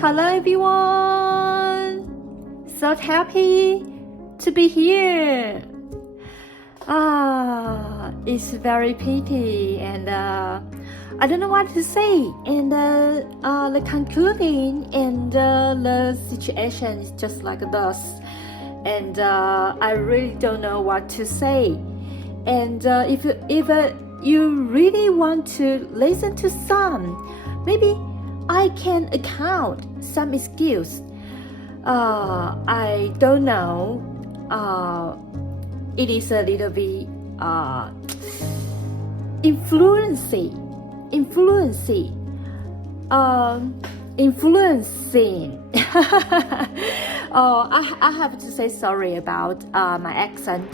hello everyone! So happy to be here. It's very pity and I don't know what to say. And the concluding and the situation is just like this. And I really don't know what to say. And if you really want to listen to some, maybe I can account some excuse. I don't know. It is a little bit influencing. I have to say sorry about my accent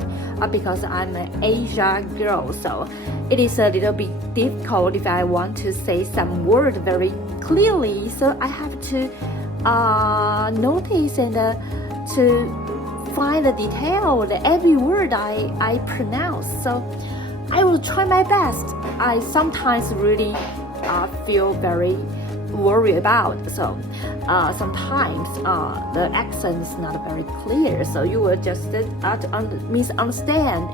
because I'm an Asian girl, so it is a little bit difficult if I want to say some word very clearly. So I have to notice and to find the detail of every word I pronounce. So I will try my best. I sometimes really feel very worried about. So sometimes the accent is not very clear. So you will just misunderstand.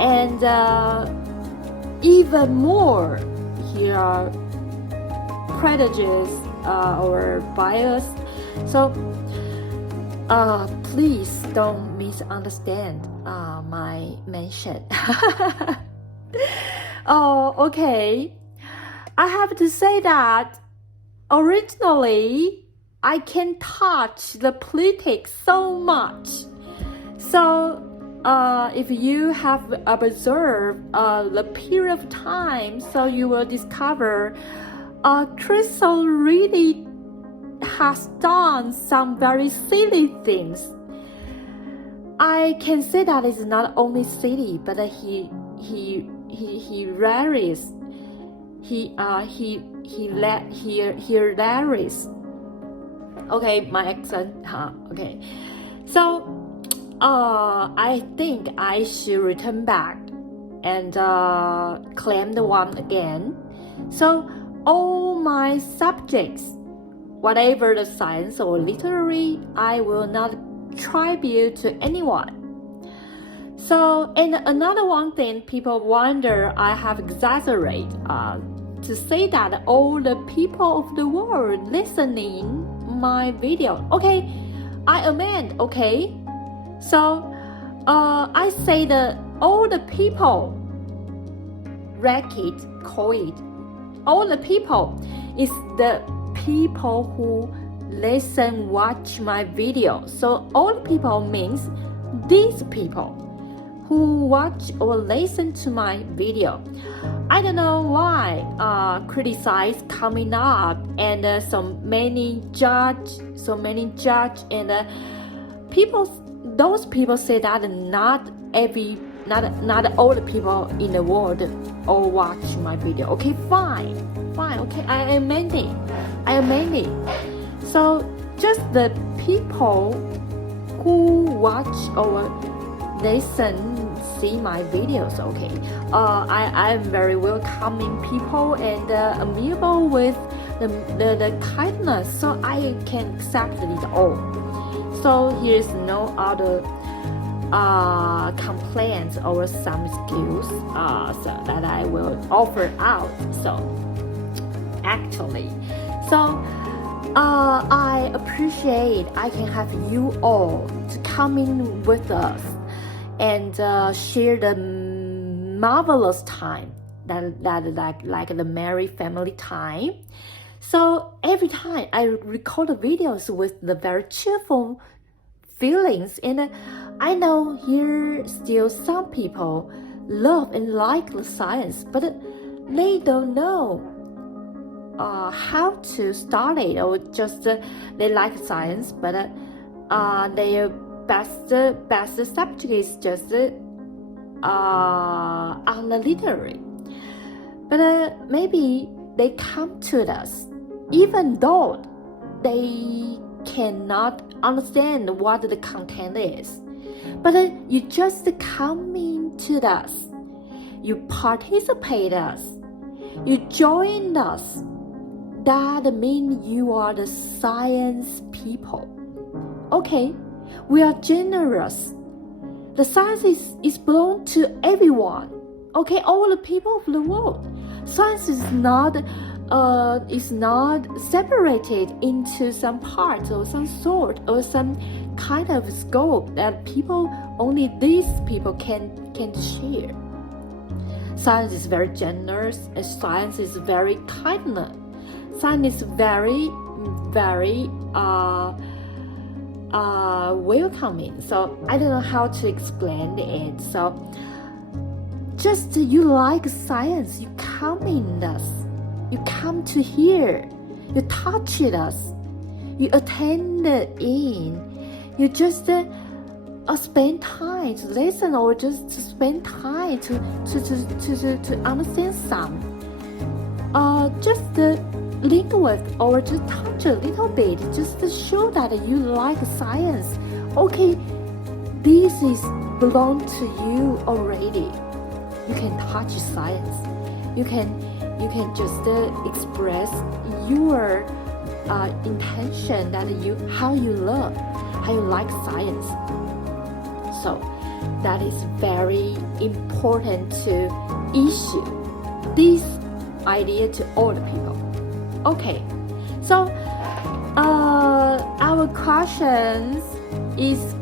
And even more, here are prejudice or bias. So please don't misunderstand my mention. Okay. I have to say that originally I can touch the politics so much. So if you have observed the period of time, so you will discover Crystal really has done some very silly things. I can say that it's not only silly, but he hilarious. He hilarious. Okay, my accent. Okay. So I think I should return back and claim the one again. So all my subjects, whatever the science or literary, I will not attribute to anyone. So, and another one thing people wonder, I have exaggerated to say that all the people of the world listening my video. Okay, I amend. Okay, so I say that all the people, call it. All the people is the people who listen, watch my video. So all people means these people who watch or listen to my video. I don't know why criticize coming up and so many judge and those people say that not all the people in the world all watch my video. Okay, fine, okay, I amend it. So just the people who watch or listen, see my videos. Okay, I'm very welcoming people and amiable with the kindness, so I can accept it all. So here's no other complaints or some excuse so that I will offer out. So actually, I appreciate I can have you all to come in with us and share the marvelous time that like the merry family time. So every time I record the videos with the very cheerful feelings, and I know here still some people love and like the science, but they don't know how to start it, or just they like science, but their best subject is just on the literary. But maybe they come to us even though they cannot understand what the content is. But you just come into us, you participate us, you join us. that means you are the science people. Okay, we are generous. The science is belong to everyone. Okay, all the people of the world. Science is not separated into some parts or some sort or some kind of scope that only these people can share. Science is very generous, and science is very kindness. Science is very welcoming. So I don't know how to explain it. So just you like science, you come in us, you come to hear, you touch us, you attend in, you just spend time to listen or just to spend time to understand some. Just link with or just touch a little bit, just to show that you like science. Okay, this is belong to you already. You can touch science. You can just express your intention that how you love, how you like science. So that is very important to issue this idea to all the people. Okay, so our questions is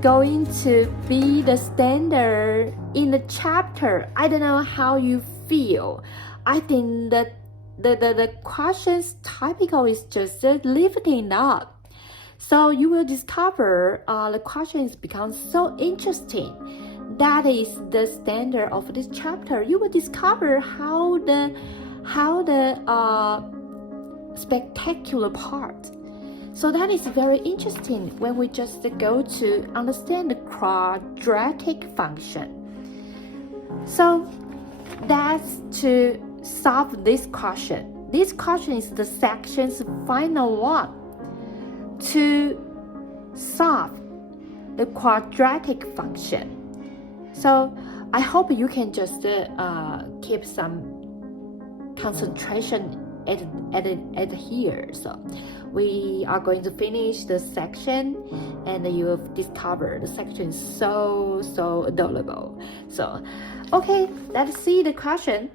going to be the standard in the chapter. I don't know how you feel. I think that the questions typical is just lifting up. So you will discover the questions become so interesting. That is the standard of this chapter. You will discover how the spectacular part. So that is very interesting when we just go to understand the quadratic function. So that's to solve this question. This question is the section's final one to solve the quadratic function. So I hope you can just keep some concentration at here. So we are going to finish the section, and you have discovered the section is so adorable. So okay, let's see the question.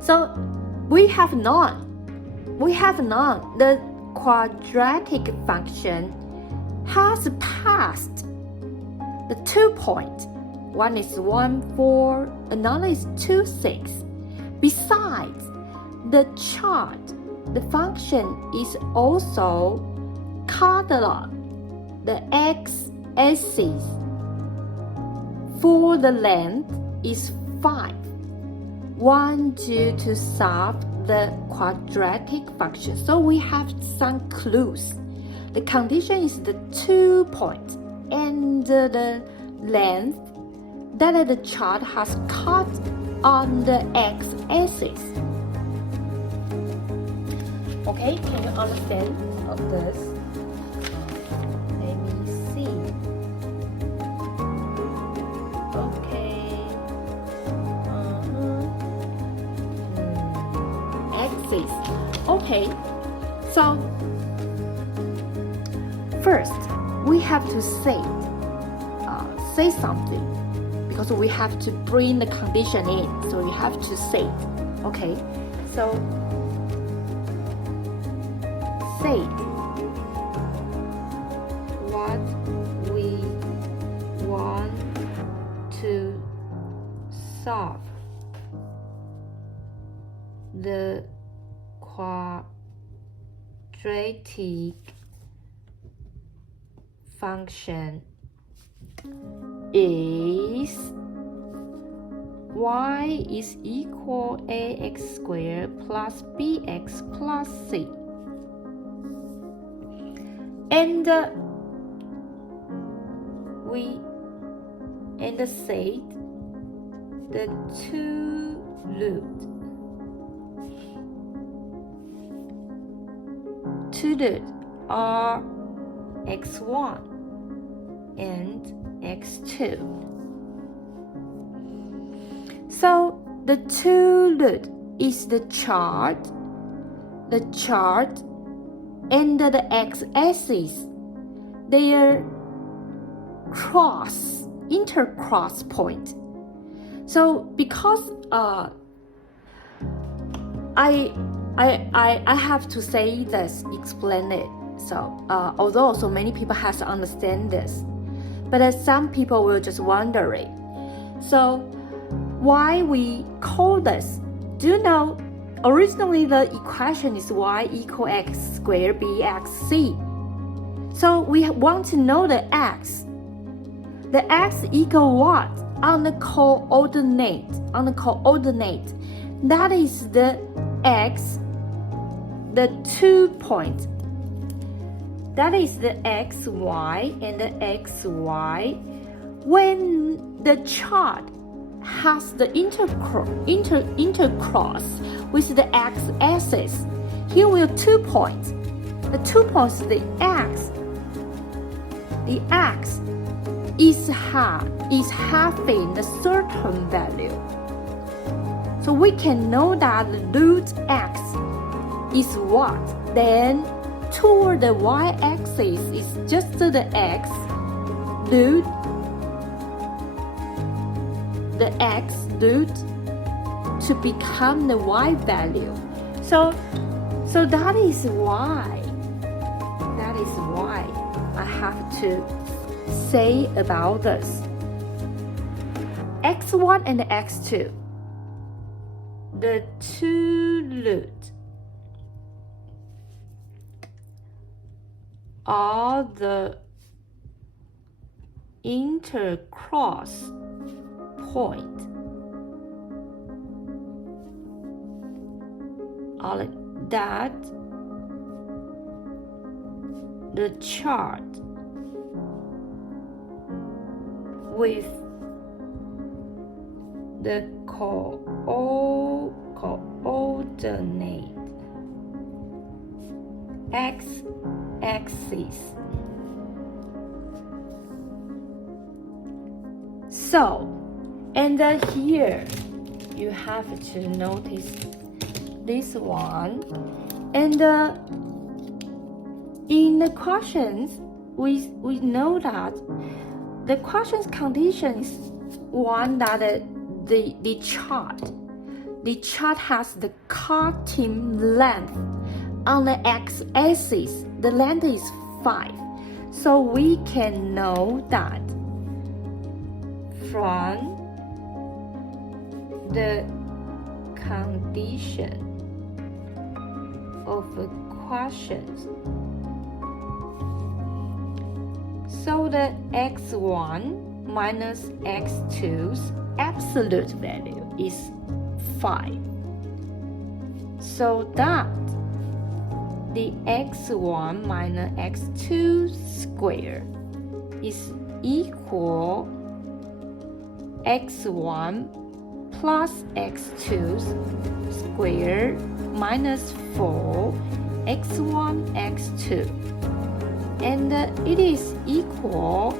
So we have none. The quadratic function has passed the 2 point. One is 1, 4, another is 2, 6. Besides the chart, the function is also quadratic. The x-axis for the length is 5. Want you to solve the quadratic function. So we have some clues. The condition is the 2 point and the length that the chart has cut on the x-axis. Okay, can you understand of this? Let me see. Okay. Axis. Okay. So first we have to say something, because we have to bring the condition in. So you have to say. Okay. So say what we want to solve. The quadratic function is y is equal ax squared plus bx plus c. And we say the two roots are x1 and x2. So the two root is the chart the chart and the x-axis, their intercross point. So because I have to say this, explain it. So although so many people has to understand this, but some people will just wonder it. So why we call this? Do you know? Originally the equation is y equal x squared bxc. So we want to know the x. The x equal what? On the coordinate. That is the x, the 2 points. That is the xy and the xy. When the chart has the intercross with the x-axis, here we have 2 points. The 2 points, the x is having a certain value. So we can know that the root x is what? Then toward the y-axis is just the x root, to become the y value. So that is why I have to say about this. x1 and x2, the two roots are the intercross point. That the chart with the coordinate x-axis. So, and then here you have to notice this one. And in the questions, we know that the questions condition is one that the chart has the cutting length on the x-axis. The length is 5. So we can know that from the condition of the questions. So the x1 minus x2's absolute value is 5. So that the x1 minus x2 squared is equal x1 plus x2 squared minus 4 x1 x2, and it is equal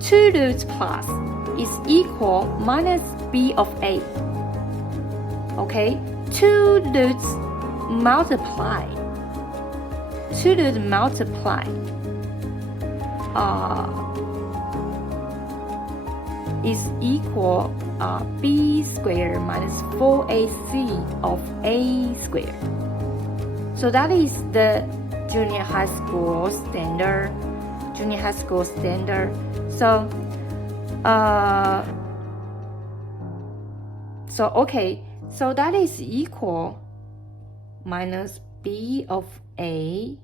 2 roots plus is equal minus b of a. Okay, 2 roots multiply is equal b squared minus 4ac of a squared. So that is the junior high school standard. So that is equal minus b of a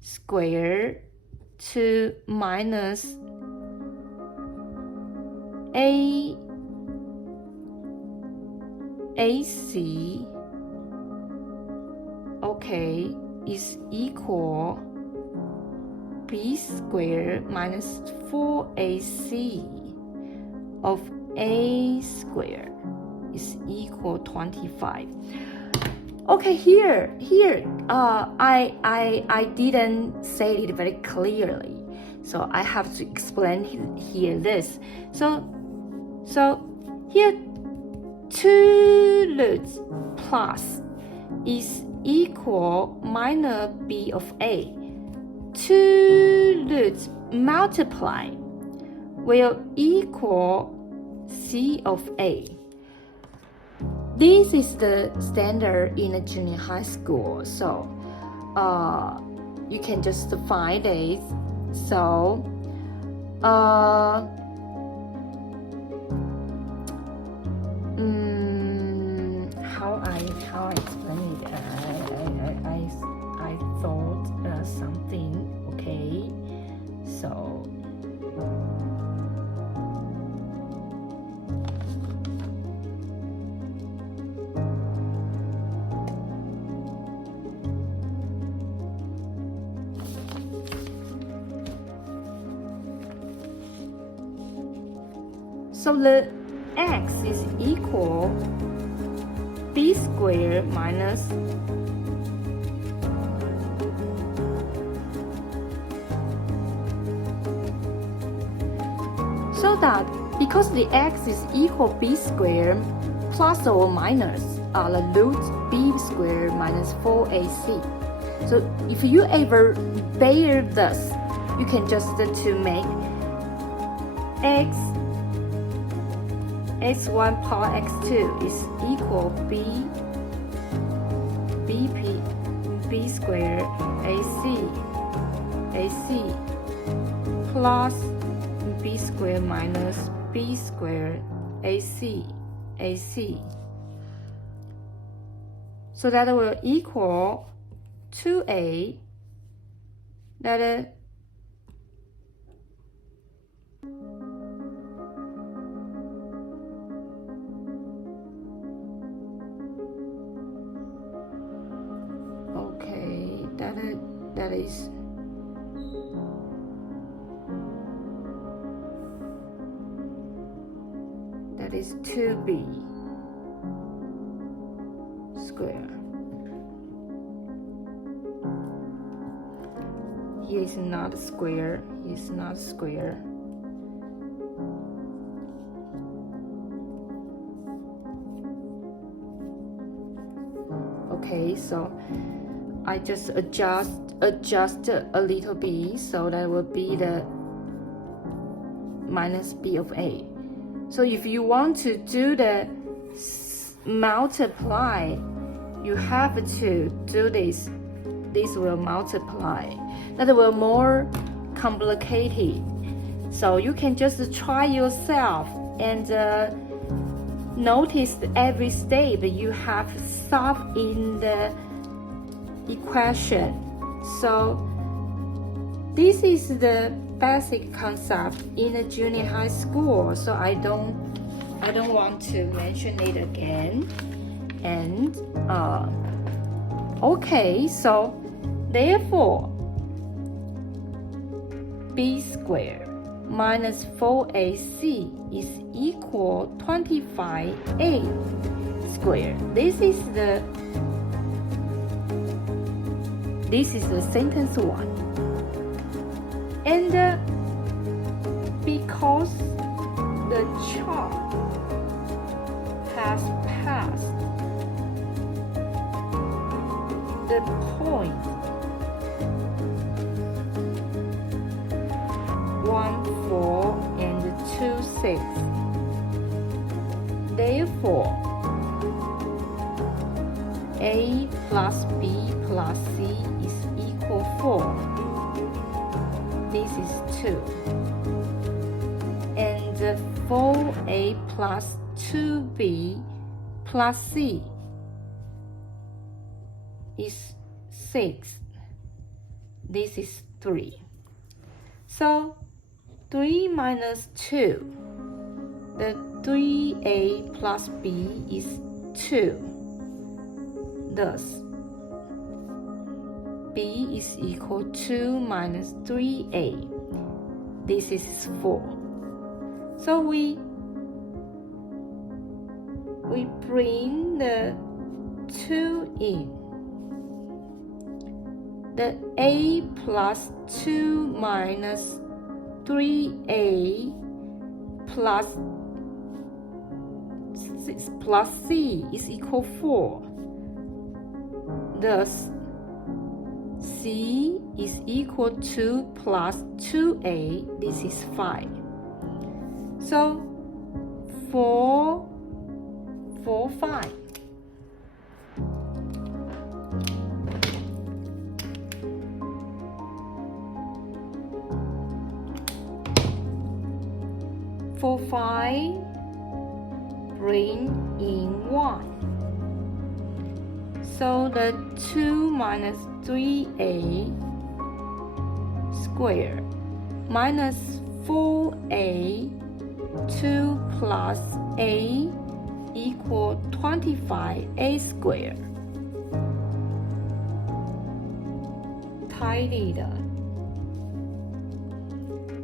squared to minus AC, is equal b squared minus 4ac of a squared is equal 25. Okay, here I didn't say it very clearly, so I have to explain here this. So here 2 roots plus is equal minus b of a. 2 roots multiply will equal c of a. This is the standard in a junior high school, so you can just find it. So how I explain it? I thought something. Okay, so the x is equal b squared minus so that because the x is equal b squared plus or minus the root b squared minus 4ac. So if you ever bear this, you can just to make x1 power x2 is equal b squared ac plus b squared minus b squared ac. So that will equal 2a, that is 2b square. Here is not square. It's not square. Okay, so I just adjust a little bit, so that will be the minus b of a. So if you want to do the multiply, you have to do this. This will multiply. That will more complicated. So you can just try yourself and notice every step you have solved in the equation. So this is the basic concept in a junior high school, so I don't want to mention it again. And okay, so therefore b squared minus 4ac is equal 25a squared. This is the sentence 1. And because the child has passed the point 1, 4, and 2, 6, therefore a plus b plus c is equal 4. This is 2. And 4a plus 2b plus c is 6. This is 3. So 3 minus 2, the 3a plus b is 2. Thus b is equal to 2 minus 3a. This is 4. So we bring the 2 in. The a plus 2 minus 3a plus 6 plus c is equal 4. Thus, c is equal to plus 2a, this is 5. So 4, 5. For 5, bring in 1. So the 2 minus 3a squared minus 4a 2 plus a equal 25a squared. Tidied up.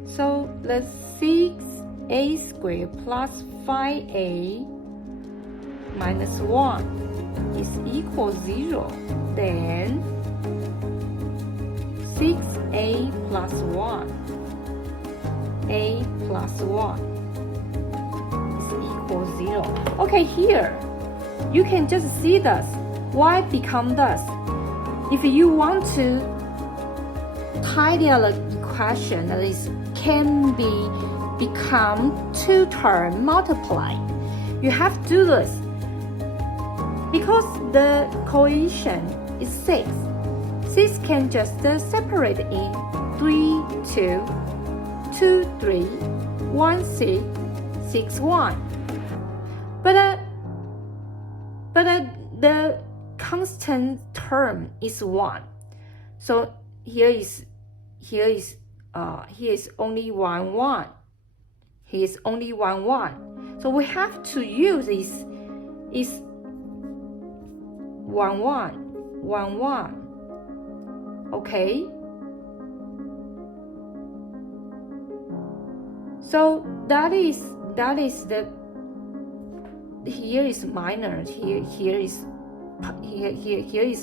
So the 6a squared plus 5a minus 1 is equal 0. Then 6a plus 1, a plus 1 is equal 0. Okay, here you can just see this. Y become this. If you want to tidy up the equation, that is can become two term multiply. You have to do this because the coefficient is 6. 6 can just separate in 3, 2, 2, 3, 1, 6, 6, 1. But the constant term is 1. So here is only 1, 1. Here is only 1, 1. So we have to use is 1, 1, 1, 1. Okay. So that is the here is minus, here is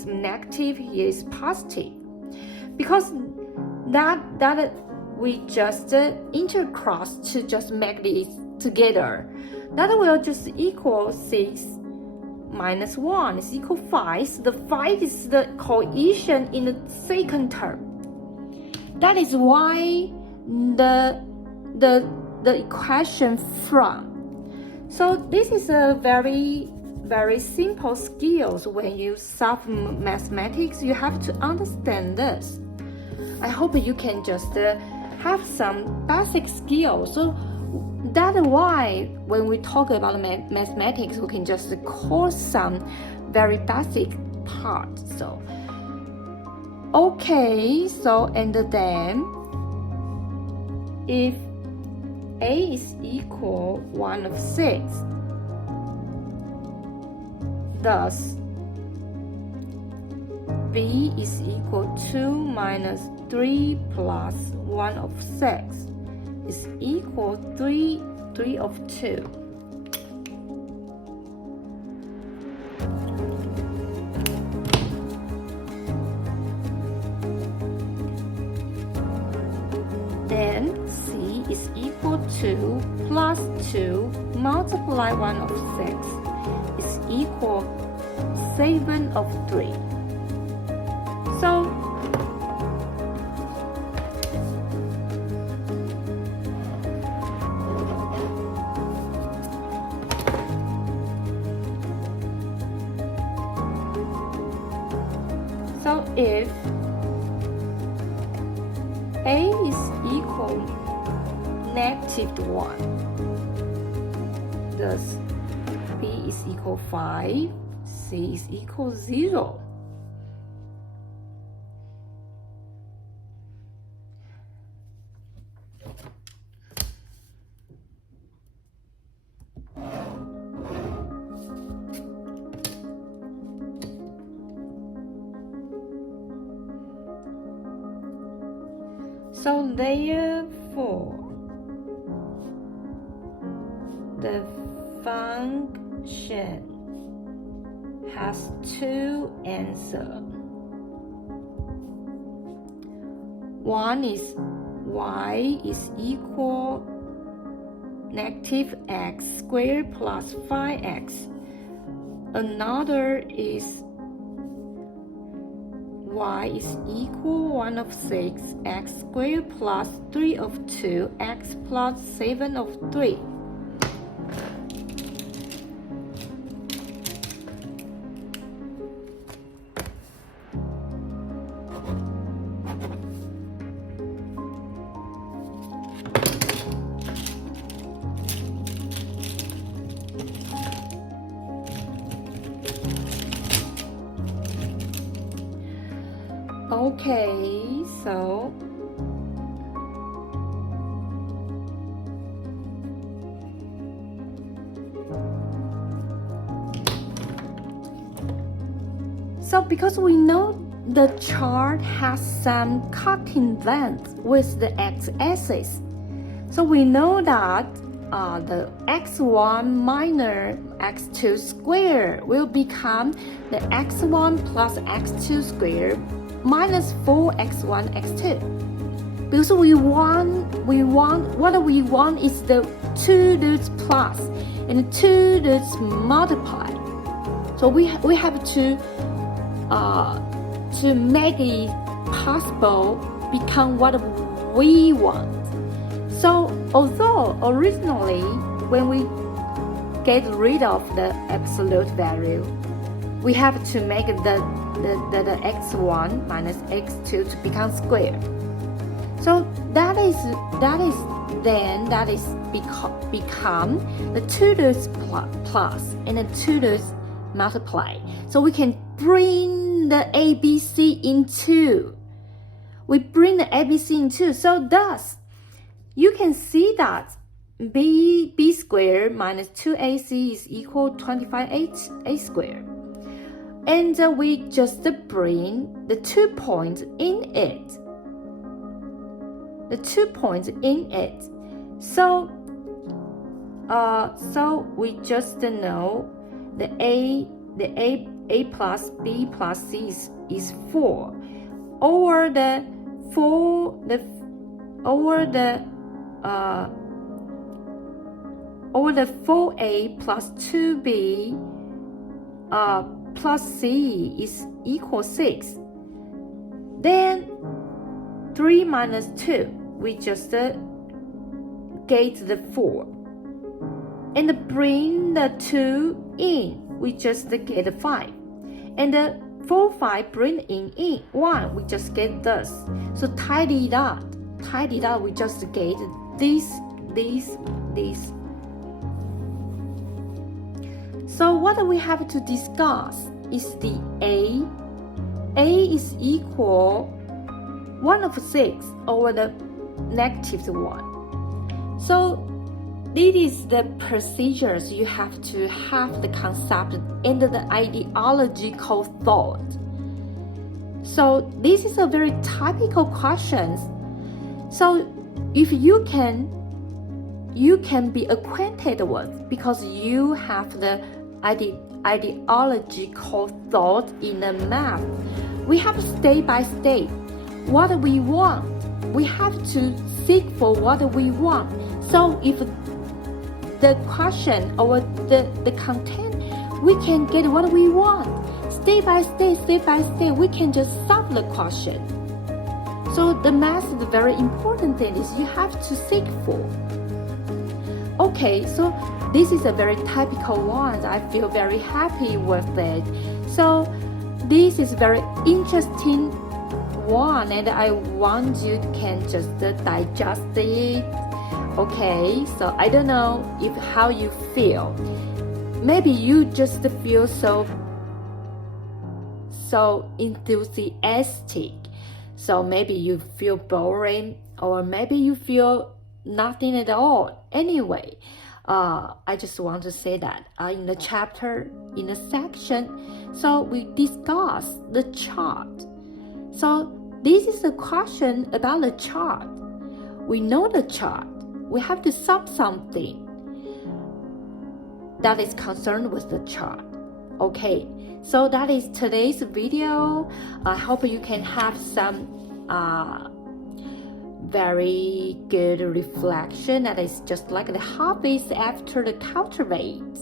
negative, here is positive, because that we just intercross to just make this together. That will just equal 6 minus 1 is equal 5. So the 5 is the coefficient in the second term. That is why the equation from. So this is a very simple skills. When you solve mathematics, you have to understand this. I hope you can just have some basic skills. So that's why when we talk about mathematics, we can just call some very basic parts. So okay, so and then if a is equal 1 of 6, thus b is equal 2 minus 3 plus 1 of 6 is equal 3 of 2. Then c is equal to plus 2 multiply 1 of 6 is equal 7 of 3. So if a is equal negative 1, thus b is equal 5, c is equal 0. So therefore, the function has two answers. One is y is equal negative x squared plus 5x. Another is y is equal 1 of 6, x squared plus 3 of 2, x plus 7 of 3. Okay, so because we know the chart has some cutting length with the x-axis, so we know that the x1 minus x2 squared will become the x1 plus x2 squared minus 4x1 x2, because what we want is the two roots plus and two roots multiply. So we have to make it possible become what we want. So although originally when we get rid of the absolute value, we have to make the x1 minus x2 to become square. So that is become the two roots plus and the two roots multiply. So we can bring the ABC into. So thus you can see that b squared minus 2ac is equal 25a squared. And we just bring the 2 points in it. So we just know the a plus b plus c is 4 over the 4a plus 2b plus c is equal 6. Then 3 minus 2, we just get the 4. And bring the 2 in, we just get 5. And the 4, 5 bring in 1, we just get this. So tidy it up, we just get this. So what we have to discuss is the A. A is equal 1 of 6 over the negative 1. So this is the procedures you have to have the concept and the ideological thought. So this is a very typical question. So if you can be acquainted with, because you have the ideological thought in the math. We have step by step what we want. We have to seek for what we want. So if the question or the content, we can get what we want. Step by step, we can just solve the question. So the math, the very important thing is you have to seek for. Okay, so this is a very typical one. I feel very happy with it. So this is very interesting one, and I want you can just digest it. Okay, so I don't know if how you feel. Maybe you just feel so enthusiastic. So maybe you feel boring, or maybe you feel nothing at all. Anyway, I just want to say that in the chapter, in the section, so we discuss the chart. So this is a question about the chart. We know the chart. We have to solve something that is concerned with the chart. Okay, so that is today's video. I hope you can have some very good reflection, and it's just like the harvest after the cultivating.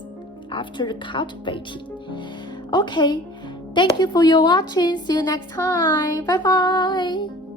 Okay, thank you for your watching. See you next time. Bye bye.